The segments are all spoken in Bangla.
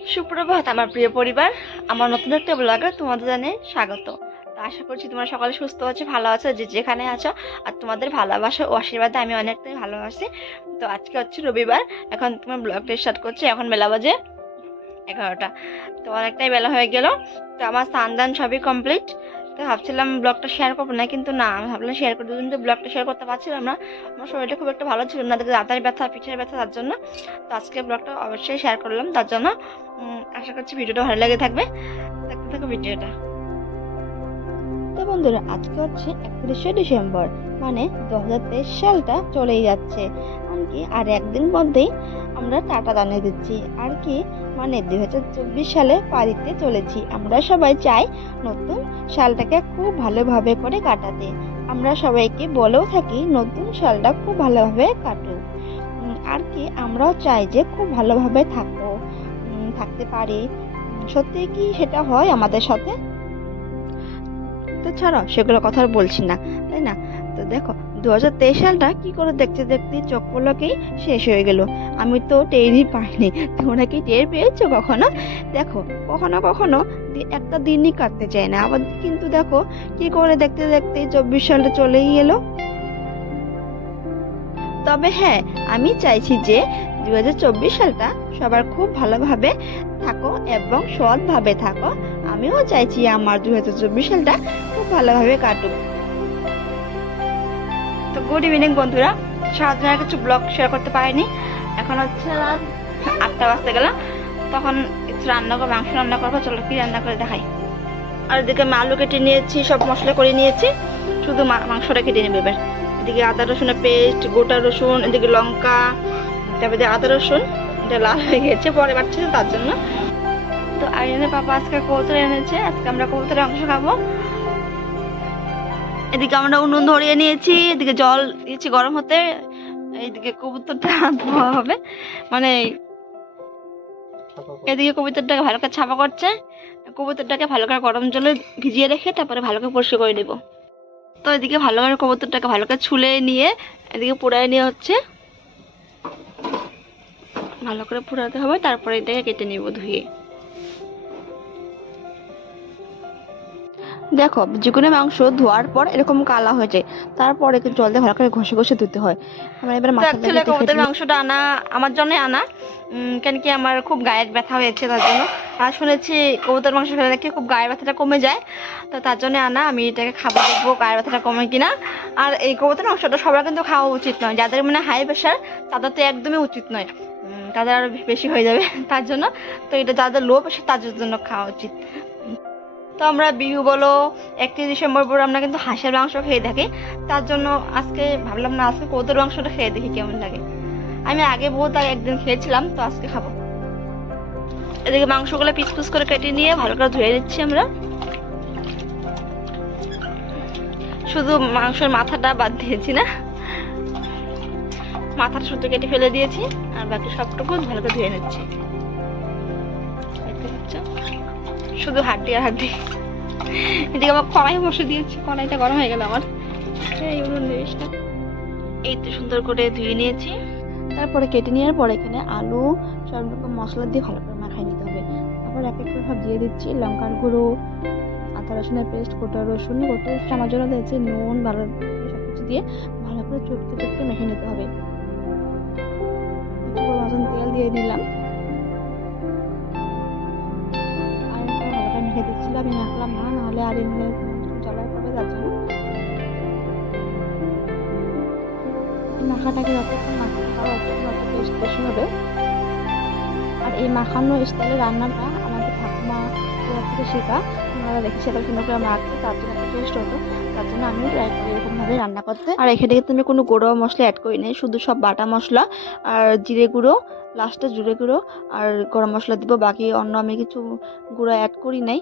সুপ্রভাত আমার প্রিয় পরিবার, আমার নতুন একটা ব্লগে তোমাদের জানাই স্বাগত। তো আশা করছি তোমরা সকালে সুস্থ আছো, ভালো আছো, যে যেখানে আছো। আর তোমাদের ভালোবাসা ও আশীর্বাদে আমি অনেকটাই ভালো আছি। তো আজকে হচ্ছে রবিবার, এখন তোমার ব্লগটা স্টার্ট করছি। এখন বেলা বাজে 11টা, তো অনেকটাই বেলা হয়ে গেল। তো আমার স্নান সবই কমপ্লিট। তো ভাবছিলাম ব্লগটা শেয়ার করবো না, কিন্তু না, আমি ভাবলাম শেয়ার করে দুদিন তো ব্লগটা শেয়ার করতে পারছিলাম না। আমার শরীরটা খুব একটা ভালো ছিল না, দাঁতের ব্যথা, পিঠের ব্যথা, তার জন্য। তো আজকে ব্লগটা অবশ্যই শেয়ার করলাম, তার জন্য আশা করছি ভিডিওটা ভালো লেগে থাকবে। দেখতে থাকো ভিডিওটা। তো বন্ধুরা, আজকে হচ্ছে 31শে ডিসেম্বর, মানে 2023 সালটা চলেই যাচ্ছে। আর একদিন মধ্যেই আমরা টাটা জানিয়ে দিচ্ছি আর কি, মানে 2024 সালে পা দিতে চলেছি। আমরা সবাই চাই নতুন সালটাকে খুব ভালোভাবে করে কাটাতে। আমরা সবাইকে বলেও থাকি নতুন সালটা খুব ভালোভাবে কাটুক। আর কি আমরাও চাই যে খুব ভালোভাবে থাকতে পারি। সত্যি কি সেটা হয় আমাদের সাথে? তো ছাড়াও সেগুলো কথা আর বলছি না, তাই না? তো দেখো, 2023 সালটা কি করে দেখতে দেখতে চোখ পলকেই শেষ হয়ে গেল। আমি তো টেরই পাইনি। তোমরা কি টের পেয়েছো কখনো? দেখো, কখনো কখনো একটা দিনই কাটতে চায় না, আবার কিন্তু দেখো কি করে দেখতে দেখতে 24 সালটা চলেই এলো। তবে হ্যাঁ, আমি চাইছি যে 2024 সালটা সবার খুব ভালোভাবে থাকো এবং সৎভাবে থাকো। আমিও চাইছি আমার 2024 সালটা খুব ভালোভাবে কাটুক। তো গুড ইভিনিং বন্ধুরা, সারাদিন আর কিছু ব্লগ শেয়ার করতে পারিনি। এখন হচ্ছে রাত 8টা বাজতে গেল। তখন কিছু রান্না করবো, মাংস রান্না করবো। চলো কি রান্না করে দেখাই। আর এদিকে আমি আলু কেটে নিয়েছি, সব মশলা করে নিয়েছি, শুধু মাংসটা কেটে নেবে এবার। এদিকে আদা রসুনের পেস্ট, গোটা রসুন, এদিকে লঙ্কা, তারপরে আদা রসুন এটা লাল হয়ে গেছে, পরে বাড়ছে, তার জন্য। তো আরিয়ানের পাপা আজকে কবুতর এনেছে, আজকে আমরা কবুতরের মাংস খাবো। এদিকে আমরা উনুন ধরিয়ে নিয়েছি, এদিকে জল দিয়েছি গরম হতে। এইদিকে কবুতরটা ধোয়া হবে, মানে এদিকে কবুতরটাকে ভালো করে ছাপা করছে। কবুতরটাকে ভালো করে গরম জলে ভিজিয়ে রেখে তারপরে ভালো করে পরিষ্কার করে নেব। তো এদিকে ভালো করে কবুতরটাকে ভালো করে ছুলে নিয়ে এদিকে পোড়ায় নিয়ে হচ্ছে, ভালো করে পোড়াতে হবে, তারপরে এটাকে কেটে নিব ধুয়ে। দেখো, যেকোনো মাংস ধোয়ার পর এরকম কালা হয়ে যায়, তারপরে জল দিয়ে ভালো করে ঘষে ঘষে ধুতে হয়। আমার এবার মাথাটা কবুতরের মাংসটা আনা আমার জন্য আনা, কেন কি আমার খুব গায়ের ব্যথা হয়েছে, তার জন্য। আর শুনেছি কবুতর মাংস খেলে নাকি খুব গায়ের ব্যথাটা কমে যায়, তো তার জন্য আনা। আমি এটাকে খাবো, দেখবো গায়ের ব্যথাটা কমে কিনা। আর এই কবুতর মাংসটা সবার কিন্তু খাওয়া উচিত নয়, যাদের মানে হাই প্রেশার তাদের তো একদমই উচিত নয়, তাদের আরো বেশি হয়ে যাবে তার জন্য। তো এটা যাদের লো প্রেশার তাদের জন্য খাওয়া উচিত। তো আমরা বিহু বলো, 31 ডিসেম্বর বলো, আমরা কিন্তু হাঁসের মাংস খেয়ে থাকি। তার জন্য আজকে ভাবলাম না, আজকে কবুতর মাংসটা খেয়ে দেখি কেমন লাগে। আমি আগে বহুত আগে একদিন খেয়েছিলাম, তো আজকে খাবো। এদিকে মাংসগুলো পিস পিস করে কেটে নিয়ে ভালো করে ধুয়ে দিচ্ছি আমরা। শুধু মাংসের মাথাটা বাদ দিয়েছি না, মাথাটা শুধু কেটে ফেলে দিয়েছি, আর বাকি সবটুকু ভালো করে ধুয়ে নিচ্ছি। শুধু হাড্ডি আর হাড্ডি। এদিকে আমার কড়াই বসে দিয়েছি, কড়াইটা গরম হয়ে গেল আমার। এই তো সুন্দর করে ধুয়ে নিয়েছি। তারপরে কেটে নেওয়ার পর এখানে আলু সব রকম মশলা দিয়ে ভালো করে মাখাই নিতে হবে। তারপর এক এক করে সব দিয়ে দিচ্ছি, লঙ্কার গুঁড়ো, আদা রসুনের পেস্ট, গোটা রসুন আমার জন্য দিয়েছি, নুন, ভালো সবকিছু দিয়ে ভালো করে চটকে চটকে মেখে নিতে হবে। একটু মতন তেল দিয়ে নিলাম, আর ভালো করে মেখে দিচ্ছিল। আমি মাখলাম না, নাহলে আর এমনি জ্বালায় পড়ে, তার জন্য মাখাটাকে যতক্ষণ মাখাতে পারো তত টেস্ট বেশি হবে। আর এই মাখানো স্টাইলের রান্নাটা আমাদের ঠাকুমা থেকে শেখা, ওনারা দেখেছি এত সুন্দর করে মাখতে, তার জন্য একটা টেস্ট হতো, তার জন্য আমি ট্রাই করি এরকম ভাবে রান্না করতে। আর এখানে কিন্তু আমি কোনো গুঁড়ো মশলা অ্যাড করি নাই, শুধু সব বাটা মশলা আর জিরে গুঁড়ো, লাস্টে জিরে গুঁড়ো আর গরম মশলা দিব, বাকি অন্য আমি কিছু গুঁড়ো অ্যাড করি নাই,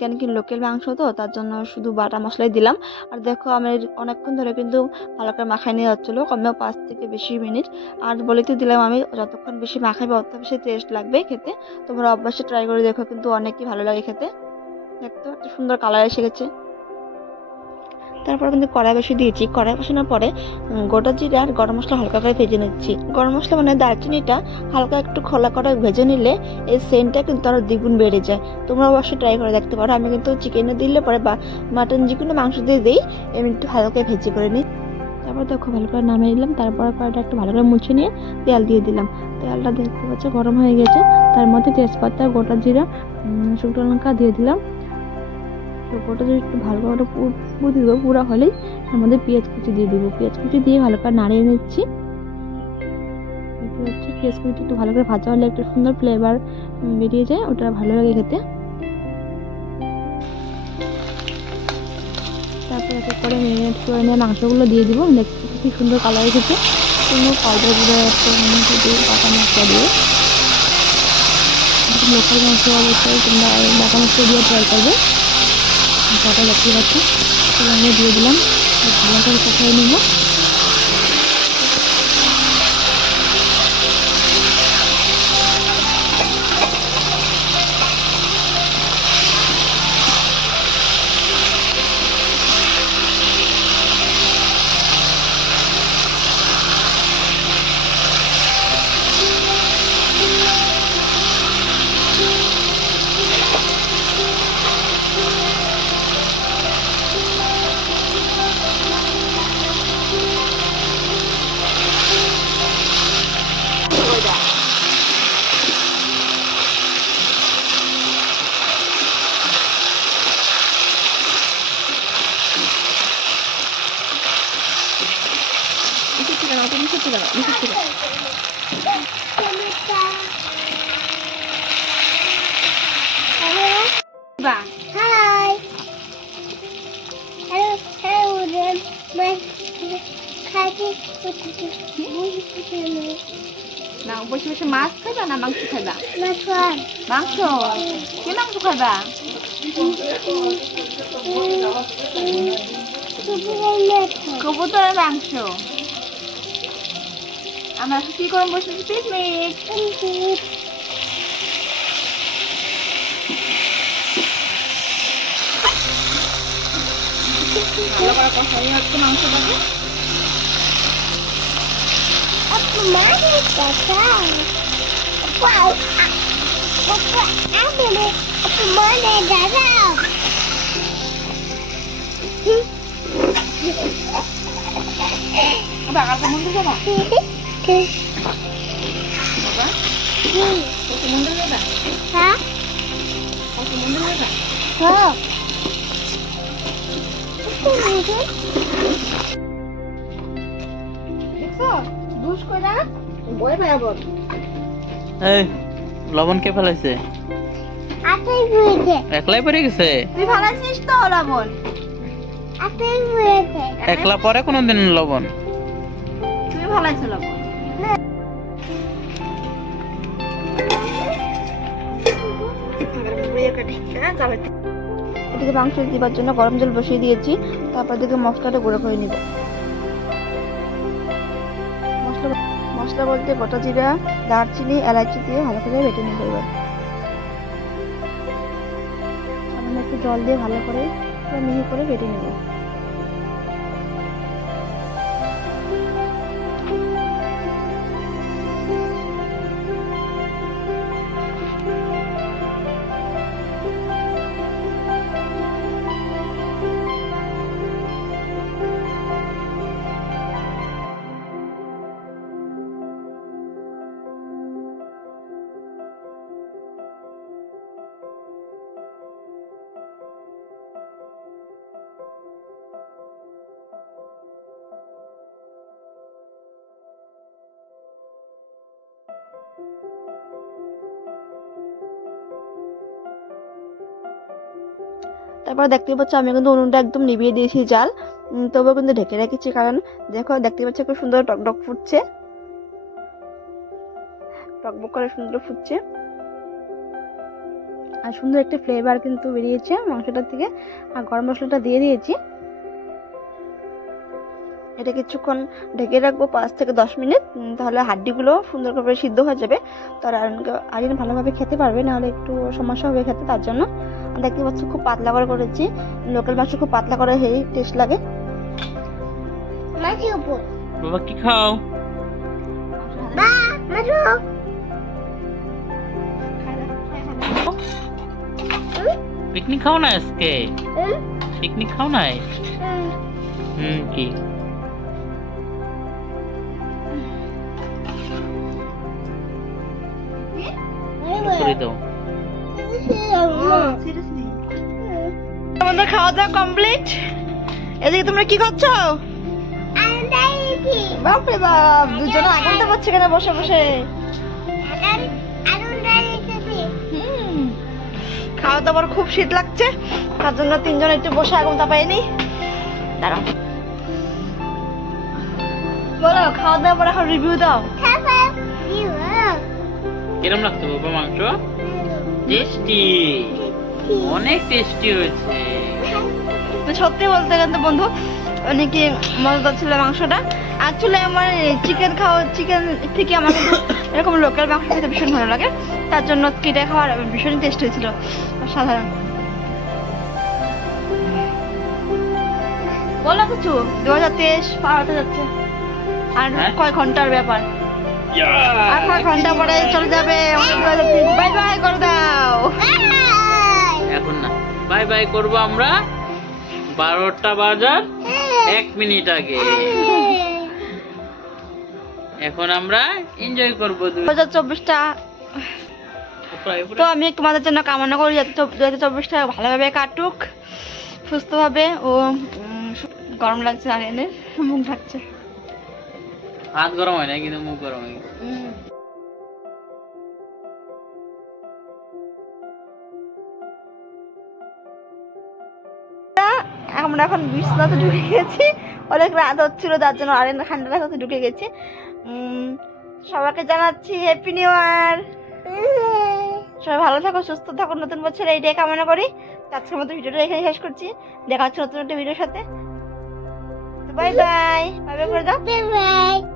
কেন কি লোকাল মাংস তো, তার জন্য শুধু বাটা মশলাই দিলাম। আর দেখো, আমি অনেকক্ষণ ধরে কিন্তু ভালো করে মাখাই নিয়ে যাচ্ছিলো, কমেও 5 থেকে বেশি মিনিট। আর বলে তো দিলাম, আমি যতক্ষণ বেশি মাখাইবে অত বেশি টেস্ট লাগবে খেতে। তোমরা অবশ্যই ট্রাই করে দেখো, কিন্তু অনেকই ভালো লাগে খেতে। দেখতো একটা সুন্দর কালার এসে গেছে। তারপর কিন্তু কড়াই বসিয়ে দিয়েছি। কড়াই বসানোর পরে গোটা জিরা আর গরম মশলা হালকা করে ভেজে নিচ্ছি। গরম মশলা মানে দারচিনিটা হালকা একটু খোলা করে ভেজে নিলে এই সেন্টটা কিন্তু আরো দ্বিগুণ বেড়ে যায়। তোমরা অবশ্যই ট্রাই করে দেখতে পারো। আমি কিন্তু চিকেনে দিলে পরে বা মাটন যে কোনো মাংস দিয়ে দিই, আমি একটু হালকা ভেজে করে নিই। তারপর দেখো ভালো করে নামিয়ে নিলাম। তারপর কড়াইটা একটু ভালো করে মুছে নিয়ে তেল দিয়ে দিলাম। তেলটা দেখতে পাচ্ছ গরম হয়ে গেছে। তার মধ্যে তেজপাতা, গোটা জিরা, শুকনো লঙ্কা দিয়ে দিলাম। গোটা জিরা একটু ভালো করে পুড়ে দেবো। পুরা হলেই তার মধ্যে পেঁয়াজ কুচি দিয়ে দিব। পেঁয়াজ কুচি দিয়ে ভালো করে নাড়িয়ে নিচ্ছি। পেঁয়াজ কুচি একটু ভালো করে ভাজা হলে একটা সুন্দর ফ্লেভার বেরিয়ে যায়, ওটা ভালো লাগে খেতে। তারপর এক এক করে মেরিনেট করে নিয়ে মাংসগুলো দিয়ে দিব। দেখতে কি সুন্দর কালার এসেছে। কোনো পাউডার গুঁড়ো দিয়ে বাটা মশলা দিয়ে, লোকাল মাংস অবশ্যই তোমরা বাটা মশলা দিয়ে ট্রাই করবে। মশলাটা দেখতে পাচ্ছি, আমি দিয়ে দিলাম। ভালো করে কষিয়ে নেব। Hi. Hello, hello, my cousin. না বসে বসে মাছ খাইবা না মাংস খাইবা? My friend. মাংস। কি মাংস খাইবা? কবুতরের মাংস। আমরা কি করে বসেছি? পিকনিক। ভালো করে কষাই হচ্ছে মাংসটাকে। Aku mana kakak? Wow. Aku ada ni. Aku mana darah? Bakal ke mundur ya, Pak? Apa? Ke mundur ya, Pak? Hah? Ke mundur ya, Pak? Oh. Aku mundur. দেখছো? দুষ কইরা বই বেরাবো। এই লবণ কে ফেলাইছে? Aku buat. একলাই পড়ে গেছে? তুই ফালাইছিস তো লবণ। Aku buat. একলা পরে কোনদিন লবণ? তুই ফালাইছ লবণ। এদিকে মাংস দিবার জন্য গরম জল বসিয়ে দিয়েছি। তারপর দিকে মশলাটা গুঁড়ো করে নিব। মশলা বলতে গোটা জিরা, দারচিনি, এলাচি দিয়ে ভালো করে বেটে নিব। এবার সামান্য একটু জল দিয়ে ভালো করে মিহি করে বেটে নেব। তারপর দেখতে পাচ্ছ আমি কিন্তু উনুনটা একদম নিভিয়ে দিয়েছি জাল, তবুও কিন্তু ঢেকে রেখেছি। কারণ দেখো দেখতে পাচ্ছ খুব সুন্দর টকটক ফুটছে, টকবক করে সুন্দর ফুটছে আর সুন্দর একটা ফ্লেভার কিন্তু বেরিয়েছে মাংসটার থেকে। আর গরম মশলাটা দিয়ে দিয়েছি। এটা কিছুক্ষণ ঢেকে রাখবো 5 থেকে 10 মিনিট, তাহলে হাড্ডিগুলো সুন্দর করে সিদ্ধ হয়ে যাবে। তো আরিয়ান ভালোভাবে খেতে পারবে, নাহলে একটু সমস্যা হবে খেতে। তার জন্য দেখতে পাচ্ছ খুব পাতলা করে করেছি। লোকাল মাংস খুব পাতলা করে হেই টেস্ট লাগে। মাছি উপর বাবা কি খাও? বা মাছু পিকনিক খাও না আজকে? পিকনিক খাও না? কি করে দাও। আমাদের খাওয়া দাওয়া কমপ্লিট। এদিকে তোমরা কি করছো? বাপরে বাপ, দুজনে আগুন তাপাচ্ছে কেন বসে বসে? খাওয়া দাওয়ার খুব শীত লাগছে, তার জন্য তিনজন একটু বসে আগুন তাপাই নি। দাঁড়াও, বলো খাওয়া দাওয়ার পর এখন রিভিউ দাও। কিরম লাগছে বাবা মাংস? টেস্টি, অনেক টেস্টি হয়েছে। সত্যি বলতে গেলে তো বন্ধু অনেকে মজাদার ছিল মাংসটা। আসলে আমার চিকেন থেকে আমার কিন্তু এরকম লোকাল মাংস খেতে ভীষণ ভালো লাগে, তার জন্য কেটে খাওয়ার ভীষণ টেস্ট হয়েছিল, সাধারণ। বলো কিছু, 2023 পার হতে যাচ্ছে, আর কয় ঘন্টার ব্যাপার, আর কয় ঘন্টা পরে চলে যাবে। বাই বাই করে দাও। এখন না, বাই বাই করবো আমরা 12টা বাজার 1 মিনিট আগে। এখন আমরা এনজয় করবো 2024টা। তো আমি তোমাদের জন্য কামনা করি যাতে 2024টা ভালোভাবে কাটুক, সুস্থভাবে। ও গরম লাগছে, আরিয়ানের মুখ ঢাকছে। হাত গরম হয় না, কিন্তু মুখ গরম হয়ে গেছে। আমরা এখন বিছনাতে ঢুকে গেছি, অনেক রাত হচ্ছিল, তার জন্য আরিয়ান ঠান্ডা লাগাতে ঢুকে গেছি। সবাইকে জানাচ্ছি হ্যাপি নিউ ইয়ার। সবাই ভালো থাকো, সুস্থ থাকো, নতুন বছর এইটাই কামনা করি। আজকের মতো ভিডিওটা এখানে শেষ করছি, দেখা হচ্ছে নতুন একটা ভিডিওর সাথে। বাই বাই, বাই বাই করে দাও। Bye bye.